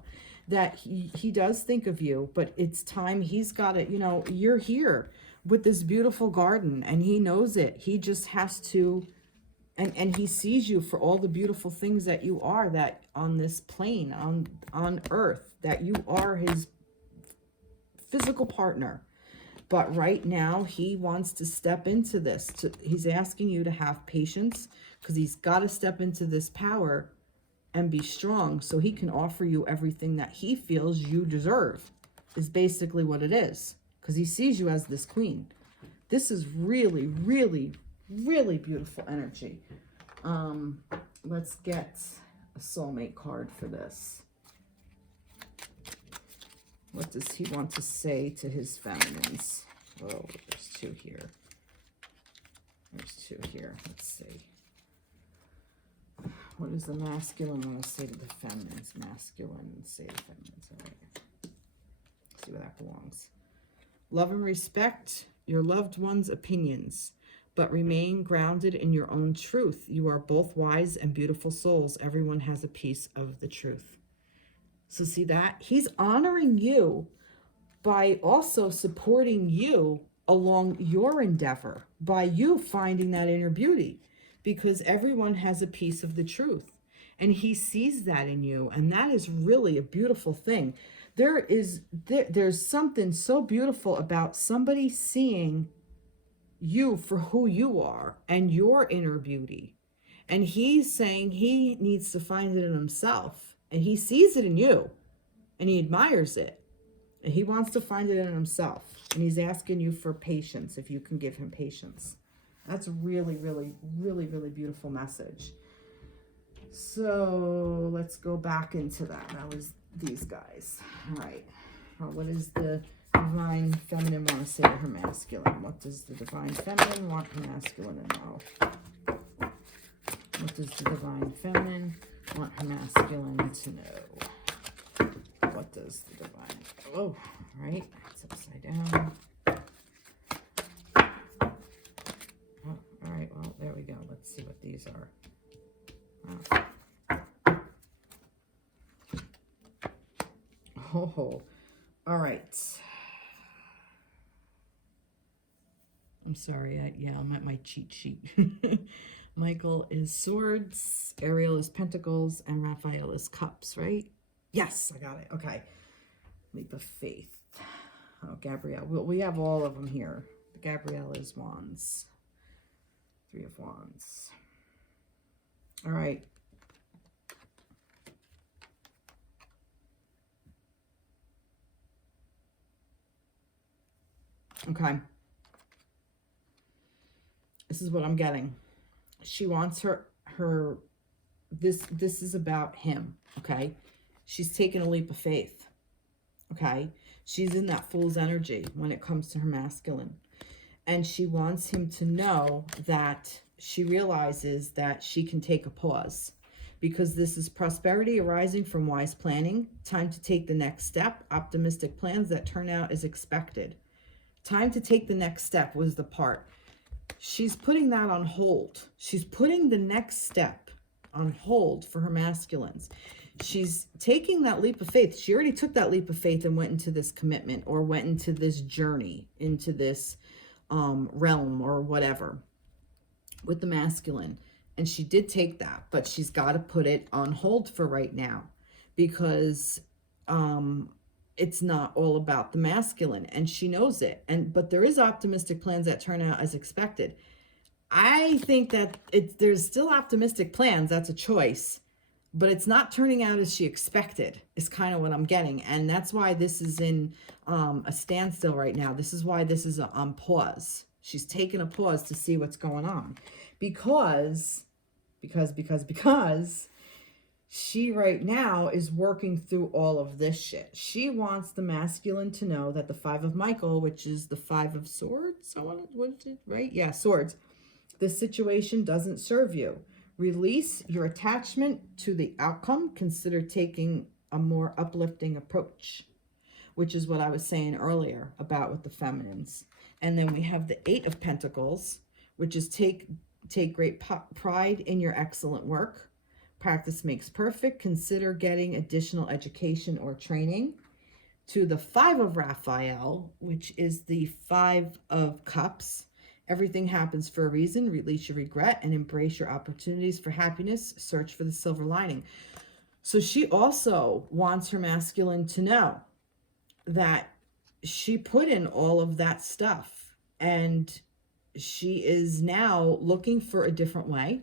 That he does think of you, but it's time. He's got it. You know, you're here with this beautiful garden and he knows it. He just has to, and he sees you for all the beautiful things that you are, that on this plane, on earth, that you are his physical partner. But right now, he wants to step into this. He's asking you to have patience because he's got to step into this power and be strong so he can offer you everything that he feels you deserve, is basically what it is. Because he sees you as this queen. This is really, really, really beautiful energy. Let's get a soulmate card for this. What does he want to say to his feminines? Oh, there's two here. There's two here. Let's see. What does the masculine want to say to the feminines? Masculine, say to feminines. All right. See where that belongs. Love and respect your loved one's opinions, but remain grounded in your own truth. You are both wise and beautiful souls. Everyone has a piece of the truth. So see that? He's honoring you by also supporting you along your endeavor, by you finding that inner beauty, because everyone has a piece of the truth. And he sees that in you, and that is really a beautiful thing. There's something so beautiful about somebody seeing you for who you are and your inner beauty. And he's saying he needs to find it in himself. And he sees it in you. And he admires it. And he wants to find it in himself. And he's asking you for patience, if you can give him patience. That's a really, really, really, really beautiful message. So let's go back into that. That was these guys. All right. What does the divine feminine want to say to her masculine? What does the divine feminine want her masculine to know? What does the divine feminine want her masculine to know? What does the divine... Oh, right. It's upside down. Oh, all right. Well, there we go. Let's see what these are. Oh, all right. I'm sorry. I'm at my cheat sheet. Michael is swords, Ariel is pentacles, and Raphael is cups, right? Yes, I got it. Okay. Leap of faith. Oh, Gabrielle. Well, we have all of them here. Gabrielle is wands. 3 of wands. All right. Okay. This is what I'm getting. She wants this is about him, okay? She's taken a leap of faith, okay? She's in that fool's energy when it comes to her masculine. And she wants him to know that she realizes that she can take a pause, because this is prosperity arising from wise planning. Time to take the next step. Optimistic plans that turn out as expected. Time to take the next step was the part. She's putting that on hold. She's putting the next step on hold for her masculines. She's taking that leap of faith. She already took that leap of faith and went into this commitment, or went into this journey, into this realm or whatever with the masculine. And she did take that, but she's got to put it on hold for right now, because it's not all about the masculine, and she knows it. But there is optimistic plans that turn out as expected. I think that there's still optimistic plans. That's a choice, but it's not turning out as she expected, is kind of what I'm getting. And that's why this is in a standstill right now. This is why this is on pause. She's taking a pause to see what's going on, because she right now is working through all of this shit. She wants the masculine to know that the Five of Michael, which is the Five of Swords, what is it, right? Yeah, swords. This situation doesn't serve you. Release your attachment to the outcome. Consider taking a more uplifting approach, which is what I was saying earlier about with the feminines. And then we have the Eight of Pentacles, which is take great pride in your excellent work. Practice makes perfect. Consider getting additional education or training. To the Five of Raphael, which is the Five of Cups. Everything happens for a reason. Release your regret and embrace your opportunities for happiness. Search for the silver lining. So she also wants her masculine to know that she put in all of that stuff, and she is now looking for a different way.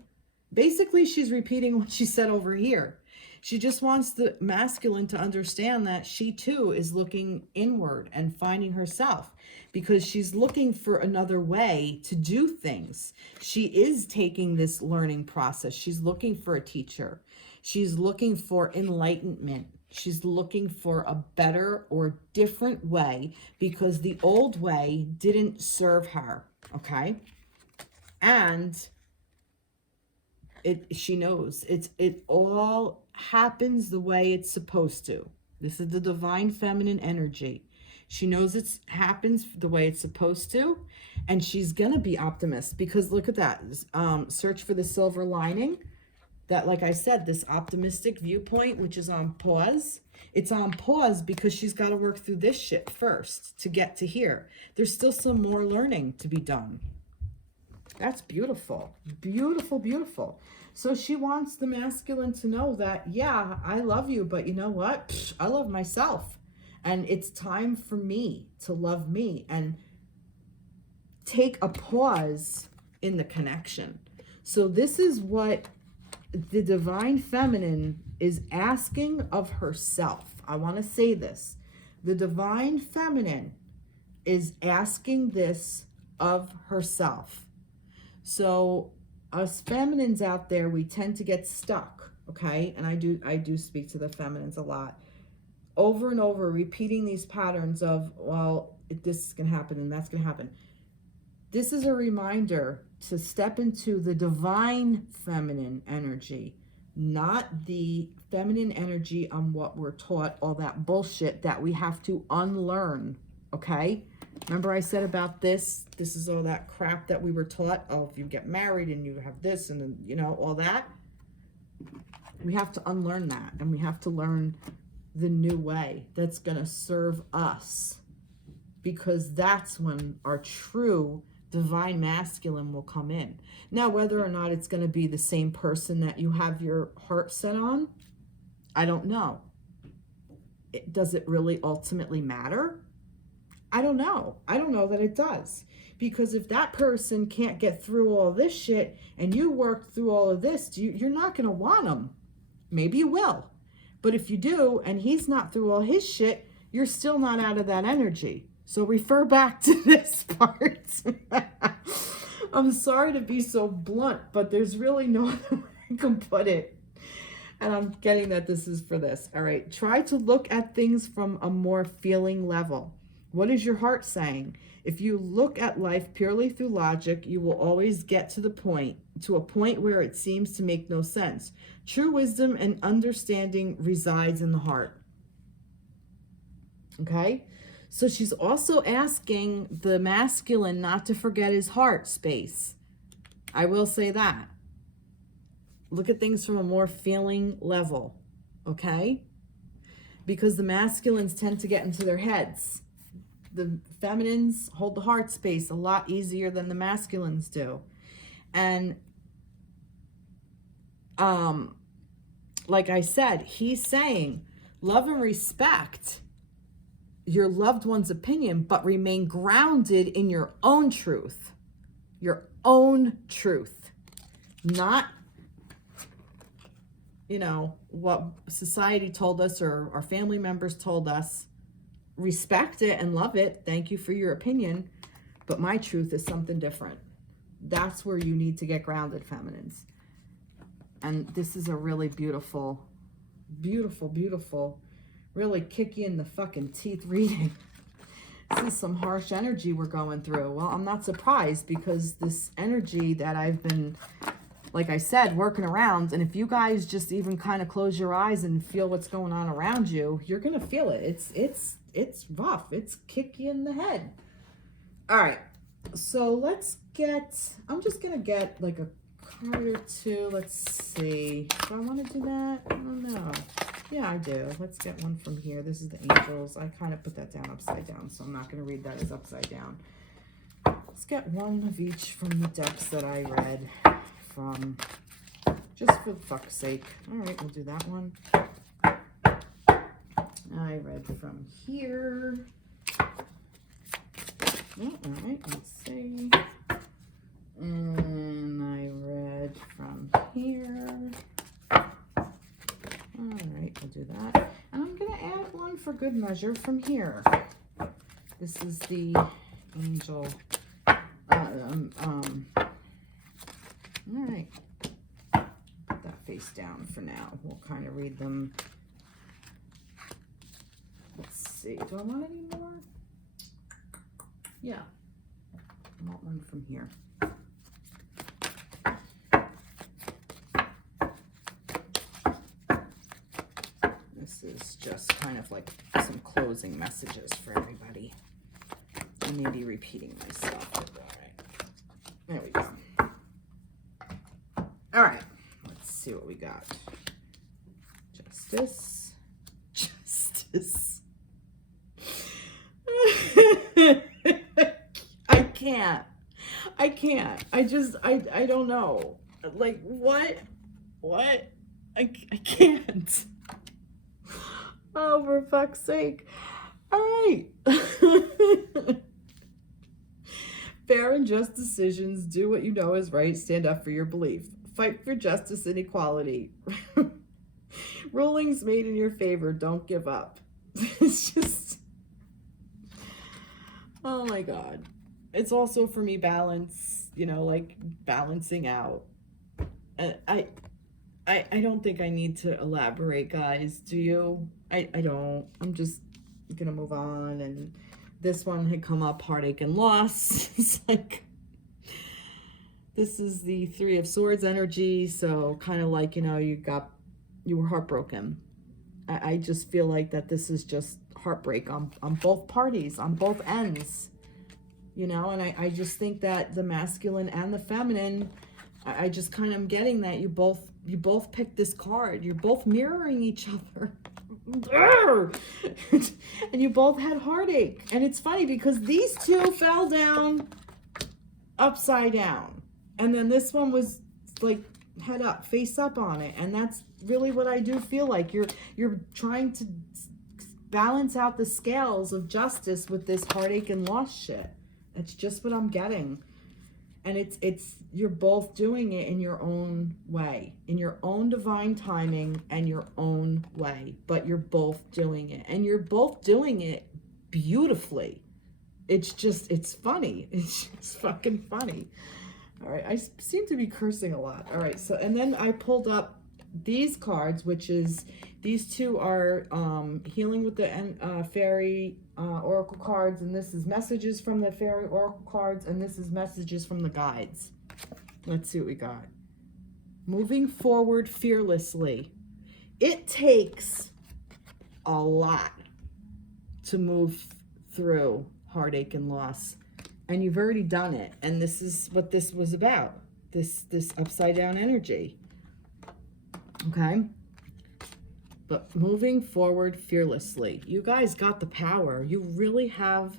Basically, she's repeating what she said over here. She just wants the masculine to understand that she too is looking inward and finding herself, because she's looking for another way to do things. She is taking this learning process. She's looking for a teacher. She's looking for enlightenment. She's looking for a better or different way, because the old way didn't serve her, okay? And she knows it all happens the way it's supposed to. This is the divine feminine energy. She knows it happens the way it's supposed to, and she's gonna be optimist, because look at that. Search for the silver lining. That, like I said, this optimistic viewpoint, which is on pause. It's on pause because she's got to work through this shit first to get to here. There's still some more learning to be done. That's beautiful. Beautiful, beautiful. So she wants the masculine to know that, yeah, I love you, but you know what? Psh, I love myself. And it's time for me to love me and take a pause in the connection. So this is what the divine feminine is asking of herself. I want to say this. The divine feminine is asking this of herself. So us feminines out there, we tend to get stuck, okay? And I do speak to the feminines a lot. Over and over, repeating these patterns of, well, this is going to happen and that's going to happen. This is a reminder to step into the divine feminine energy, not the feminine energy on what we're taught, all that bullshit that we have to unlearn, okay? Remember I said about this is all that crap that we were taught. Oh, if you get married and you have this and then, you know, all that. We have to unlearn that, and we have to learn the new way that's going to serve us, because that's when our true divine masculine will come in. Now, whether or not it's going to be the same person that you have your heart set on, I don't know. Does it really ultimately matter? I don't know. I don't know that it does. Because if that person can't get through all this shit and you work through all of this, you're not going to want them. Maybe you will. But if you do and he's not through all his shit, you're still not out of that energy. So refer back to this part. I'm sorry to be so blunt, but there's really no other way I can put it. And I'm getting that this is for this. All right. Try to look at things from a more feeling level. What is your heart saying? If you look at life purely through logic, you will always get to a point where it seems to make no sense. True wisdom and understanding resides in the heart. Okay? So she's also asking the masculine not to forget his heart space. I will say that. Look at things from a more feeling level. Okay? Because the masculines tend to get into their heads. The feminines hold the heart space a lot easier than the masculines do. And like I said, he's saying, love and respect your loved one's opinion, but remain grounded in your own truth. Your own truth. Not, you know, what society told us or our family members told us. Respect it and love it. Thank you for your opinion. But my truth is something different. That's where you need to get grounded, feminines. And this is a really beautiful, beautiful, beautiful, really kick you in the fucking teeth reading. This is some harsh energy we're going through. Well, I'm not surprised because this energy that I've been, like I said, working around, and if you guys just even kind of close your eyes and feel what's going on around you, you're going to feel it. It's rough. It's kick you in the head. All right. So let's get, I'm just going to get like a card or two. Let's see. Do I want to do that? I don't know. Yeah, I do. Let's get one from here. This is the angels. I kind of put that down upside down, so I'm not going to read that as upside down. Let's get one of each from the decks that I read from, just for fuck's sake. All right, we'll do that one. I read from here. Oh, all right, let's see. And I read from here. All right, we'll do that. And I'm going to add one for good measure from here. This is the angel. All right. Put that face down for now. We'll kind of read them. Let's see. Do I want any more? Yeah. I want one from here. This is just kind of like some closing messages for everybody. I may be repeating myself. All right. There we go. All right. Let's see what we got. Justice. Justice. I can't. I don't know. Like, what? I can't. Oh, for fuck's sake. All right. Fair and just decisions. Do what you know is right. Stand up for your belief. Fight for justice and equality. Rulings made in your favor. Don't give up. It's just... Oh my God. It's also for me balance, you know, like balancing out. I don't think I need to elaborate, guys. Do you? I don't. I'm just gonna move on. And this one had come up, heartache and loss. It's like, this is the Three of Swords energy. So kind of like, you know, you were heartbroken. I just feel like that this is just heartbreak on both parties, on both ends. You know, and I just think that the masculine and the feminine, I just kind of am getting that you both picked this card. You're both mirroring each other. And you both had heartache. And it's funny because these two fell down upside down. And then this one was like head up, face up on it. And that's really what I do feel like. You're trying to balance out the scales of justice with this heartache and loss shit. That's just what I'm getting. And it's you're both doing it in your own way, in your own divine timing and your own way, but you're both doing it, and you're both doing it beautifully. It's funny. It's just fucking funny. All right, I seem to be cursing a lot. All right, so, and then I pulled up these cards, which is, these two are Healing with the Fairy Oracle cards, and this is messages from the Fairy Oracle cards, and this is messages from the guides. Let's see what we got. Moving forward fearlessly. It takes a lot to move through heartache and loss, and you've already done it, and this is what this was about, this upside down energy. Okay, but moving forward fearlessly. You guys got the power. You really have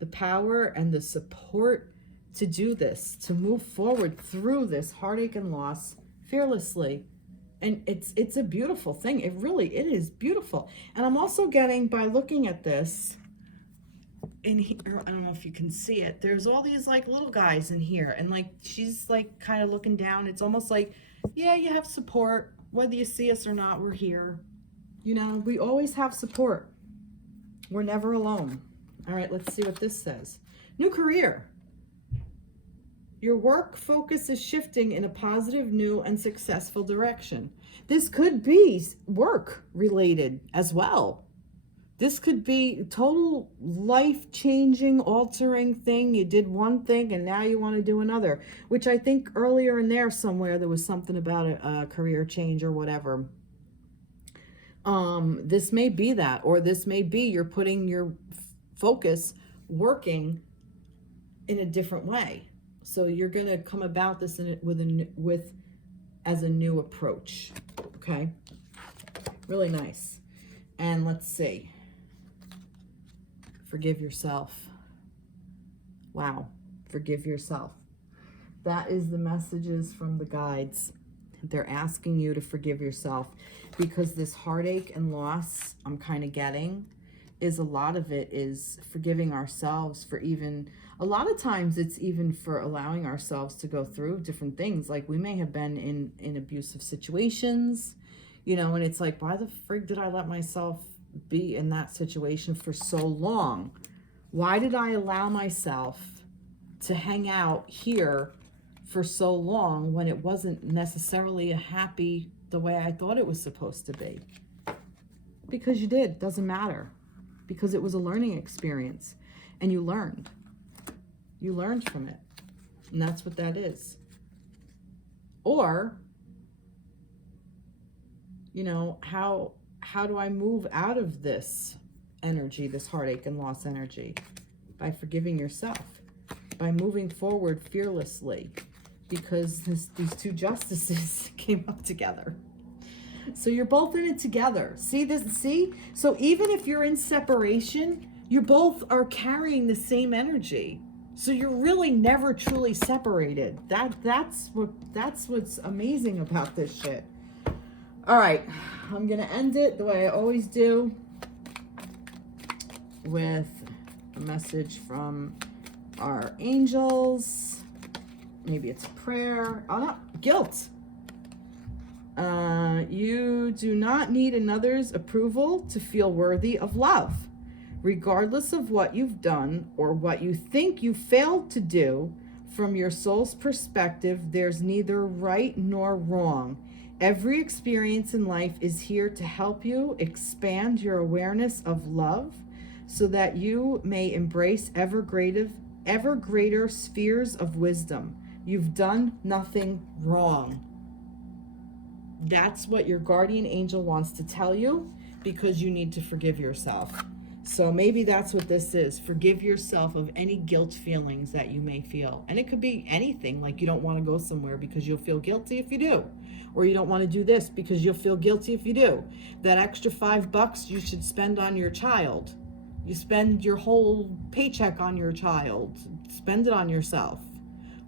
the power and the support to do this, to move forward through this heartache and loss fearlessly. And it's a beautiful thing. It is beautiful. And I'm also getting, by looking at this in here, I don't know if you can see it, there's all these like little guys in here, and like she's like kind of looking down. It's almost like, yeah, you have support. Whether you see us or not, we're here. You know, we always have support. We're never alone. All right, let's see what this says. New career. Your work focus is shifting in a positive, new, and successful direction. This could be work related as well. This could be total life-changing, altering thing. You did one thing and now you want to do another, which I think earlier in there somewhere there was something about a career change or whatever. This may be that, or this may be you're putting your focus working in a different way. So you're going to come about this as a new approach. Okay. Really nice. And let's see. Forgive yourself. Wow. Forgive yourself. That is the messages from the guides. They're asking you to forgive yourself, because this heartache and loss I'm kind of getting is, a lot of it is forgiving ourselves for, even a lot of times it's even for allowing ourselves to go through different things. Like we may have been in abusive situations, you know, and it's like, why the frig did I let myself be in that situation for so long? Why did I allow myself to hang out here for so long when it wasn't necessarily a happy, the way I thought it was supposed to be? Because you did, doesn't matter. Because it was a learning experience, and you learned from it, and that's what that is. Or, you know, how do I move out of this energy, this heartache and loss energy? By forgiving yourself, by moving forward fearlessly, because these two justices came up together. So you're both in it together. See this? See? So even if you're in separation, you both are carrying the same energy. So you're really never truly separated. That's what's amazing about this shit. All right, I'm gonna end it the way I always do, with a message from our angels. Maybe it's a prayer. Oh no, guilt. You do not need another's approval to feel worthy of love. Regardless of what you've done or what you think you failed to do, from your soul's perspective, there's neither right nor wrong. Every experience in life is here to help you expand your awareness of love, so that you may embrace ever greater spheres of wisdom. You've done nothing wrong. That's what your guardian angel wants to tell you, because you need to forgive yourself. So maybe that's what this is. Forgive yourself of any guilt feelings that you may feel. And it could be anything, like you don't want to go somewhere because you'll feel guilty if you do. Or you don't want to do this because you'll feel guilty if you do. That extra $5 you should spend on your child. You spend your whole paycheck on your child. Spend it on yourself.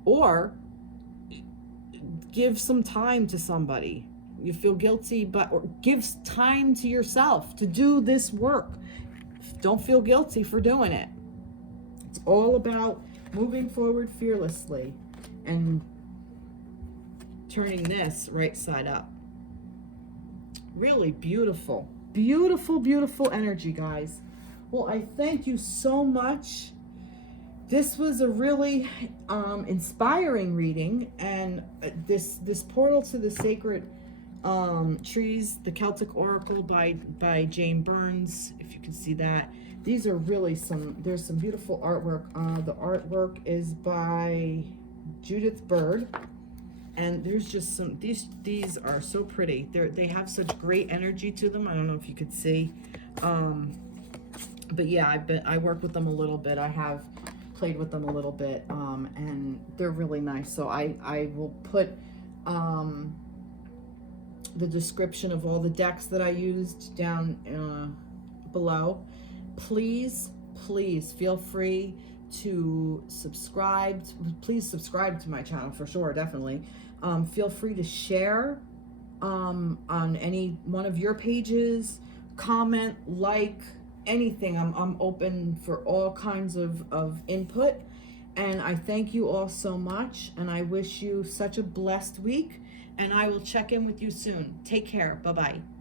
Or give some time to somebody. You feel guilty, or give time to yourself to do this work. Don't feel guilty for doing it. It's all about moving forward fearlessly and turning this right side up. Really beautiful, beautiful, beautiful energy, guys. Well, I thank you so much this was a really inspiring reading, and this portal to the sacred trees, the Celtic Oracle by Jane Burns, if you can see that. These are really there's some beautiful artwork. The artwork is by Judith Bird, and there's just some, these are so pretty. They have such great energy to them. I don't know if you could see, but yeah, I work with them a little bit. I have played with them a little bit, and they're really nice. So I will put the description of all the decks that I used down below. Please feel free to subscribe. Please subscribe to my channel for sure, definitely. Feel free to share on any one of your pages, comment, like, anything. I'm open for all kinds of input, and I thank you all so much, and I wish you such a blessed week, and I will check in with you soon. Take care. Bye-bye.